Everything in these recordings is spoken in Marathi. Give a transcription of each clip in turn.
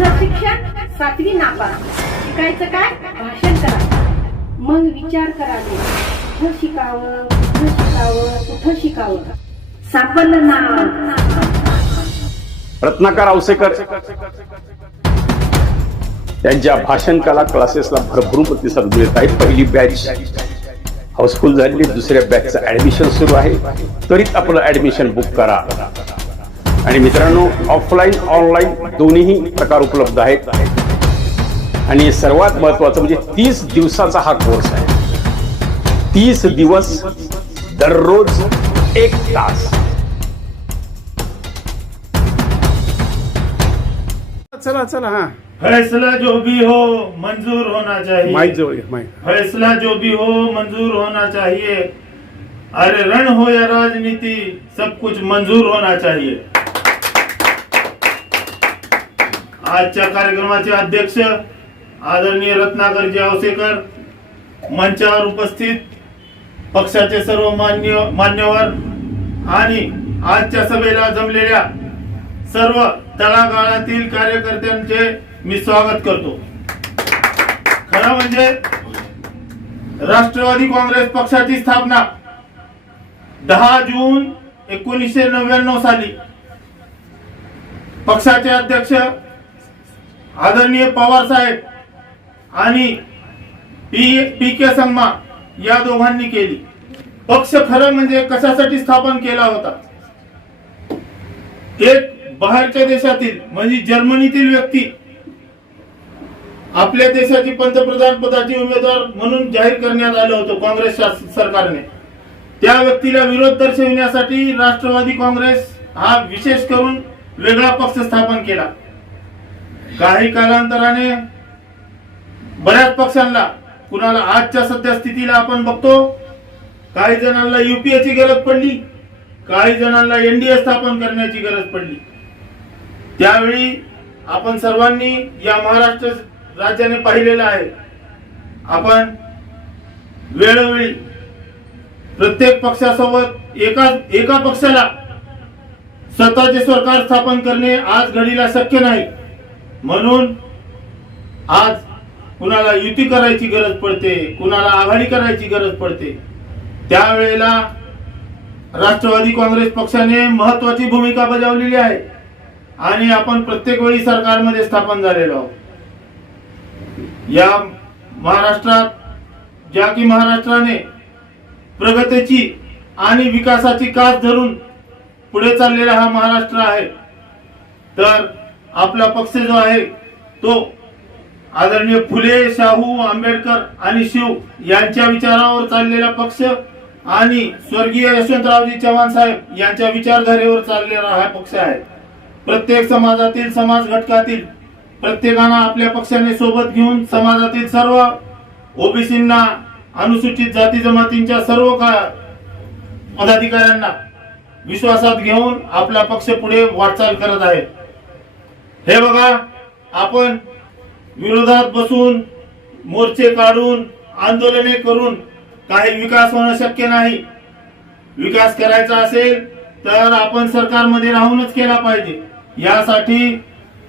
माझं शिक्षण सातवी नापास. शिकायचं काय? भाषण करा. मग विचार करावे कुठं शिकावं? कुठं शिकावं? कुठं शिकावं? सापडलं नाव रत्नाकर औसेकर त्यांच्या भाषण कला क्लासेसला भरभरून प्रतिसाद मिळत आहे. पहिली बॅच हाऊसफुल झालेली दुसऱ्या बॅचचं ऍडमिशन सुरू आहे. त्वरित आपलं ऍडमिशन बुक करा. आणि मित्रांनो ऑफलाईन ऑनलाईन दोन्हीही प्रकार उपलब्ध आहेत. आणि सर्वात महत्वाचं म्हणजे तीस दिवसाचा हा कोर्स आहे. तीस दिवस दररोज एक तास. चला चला हा. फैसला जो भी हो मंजूर होना चाहिए। जवळ घ्या, माईक फैसला जो भी हो मंजूर होना चाहिए। अरे रण हो या राजनीति सब कुछ मंजूर होना चाहिए। आजच्या कार्यक्रमाचे अध्यक्ष आदरणीय रत्नाकरजी आवसेकर मंचावर उपस्थित पक्षाचे सर्व मान्य मान्यवर आणि आजच्या सभेला जमलेल्या सर्व तळागाळातील कार्यकर्त्यांचे मी स्वागत करतो. खरं म्हणजे राष्ट्रवादी काँग्रेस पक्षाची स्थापना दहा जून एकोणीसशे नव्याण्णव साली पक्षाचे अध्यक्ष आदरणीय पवार साहेब आणि पी पी के संगमा या दोघांनी केली. पक्ष खरं म्हणजे कशासाठी स्थापन केला होता? एक बाहेरच्या देशातील म्हणजे जर्मनीतील व्यक्ती आपल्या देशाची पंतप्रधान पदाची उमेदवार म्हणून जाहीर करण्यात आलं होतं काँग्रेस सरकारने. त्या व्यक्तीला विरोध दर्शविण्यासाठी राष्ट्रवादी काँग्रेस हा विशेष करून वेगळा पक्ष स्थापन केला. काही कालांतराने बऱ्याच पक्षांना कुणाला आजच्या सध्या स्थितीला आपण बघतो काही जणांना युपीएची गरज पडली काही जणांना एनडीए स्थापन करण्याची गरज पडली. त्यावेळी आपण सर्वांनी या महाराष्ट्र राज्याने पाहिलेलं आहे. आपण वेळोवेळी प्रत्येक पक्षासोबत एका एका पक्षाला स्वतःचे सरकार स्थापन करणे आज घडीला शक्य नाही. म्हणून आज कुणाला युती करायची गरज पडते कुणाला आघाडी करायची गरज पडते त्यावेळेला राष्ट्रवादी काँग्रेस पक्षाने महत्वाची भूमिका बजावलेली आहे आणि आपण प्रत्येक वेळी सरकारमध्ये स्थापन झालेलो आहोत. या महाराष्ट्रात ज्या की महाराष्ट्राने प्रगतीची आणि विकासाची कास धरून पुढे चाललेला हा महाराष्ट्र आहे तर आपला पक्ष जो आहे तो आदरणीय फुले शाहू आंबेडकर आणि शिव यांच्या विचारावर चाललेला पक्ष आणि स्वर्गीय यशवंतरावजी चव्हाण साहेब यांच्या विचारधारेवर चाललेला हा पक्ष आहे. प्रत्येक समाजातील समाज घटकातील प्रत्येकानं आपल्या पक्षाने सोबत घेऊन समाजातील सर्व ओबीसींना अनुसूचित जाती जमातींच्या सर्व का पदाधिकाऱ्यांना विश्वासात घेऊन आपला पक्ष पुढे वाटचाल करत आहे. हे बघा आपण विरोधात बसून मोर्चे काढून आंदोलने करून काही विकास होणं शक्य नाही. विकास करायचा असेल तर आपण सरकारमध्ये राहूनच केला पाहिजे. यासाठी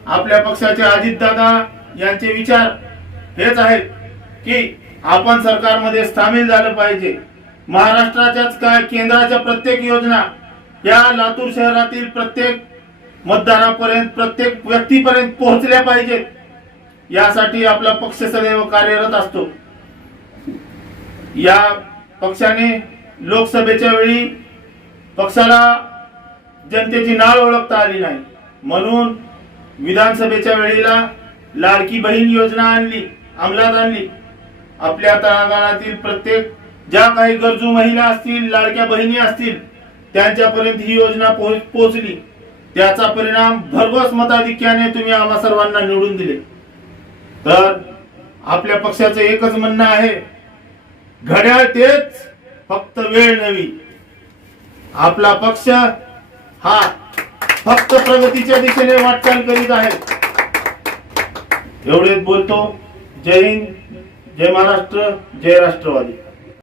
आपल्या पक्षाचे अजितदादा यांचे विचार हेच आहेत की आपण सरकारमध्ये सामील झालं पाहिजे. महाराष्ट्राच्याच काय केंद्राच्या प्रत्येक योजना या लातूर शहरातील प्रत्येक मतदारापर्यंत प्रत्येक व्यक्तीपर्यंत पोहोचल्या पाहिजेत यासाठी आपला पक्ष सदैव कार्यरत असतो. या पक्षाने लोकसभेच्या वेळी पक्षाला जनतेची नाळ ओळखता आली नाही. म्हणून विधानसभेच्या वेळेला लाडकी बहीण योजना आणली अंमलात आणली. आपल्या तळागाळातील प्रत्येक ज्या काही गरजू महिला असतील लाडक्या बहिणी असतील त्यांच्यापर्यंत ही योजना पोहोच- पोहोचली. त्याचा परिणाम भरघोस मताधिक्याने तुम्ही आम्हा सर्वांना निवडून दिले. तर आपल्या पक्षाचं एकच म्हणणं आहे घड्याळ तेच फक्त वेळ नवी आपला पक्ष हा फक्त प्रगतीच्या दिशेने वाटचाल करीत आहे. एवढेच बोलतो. जय हिंद जय महाराष्ट्र जय राष्ट्रवादी.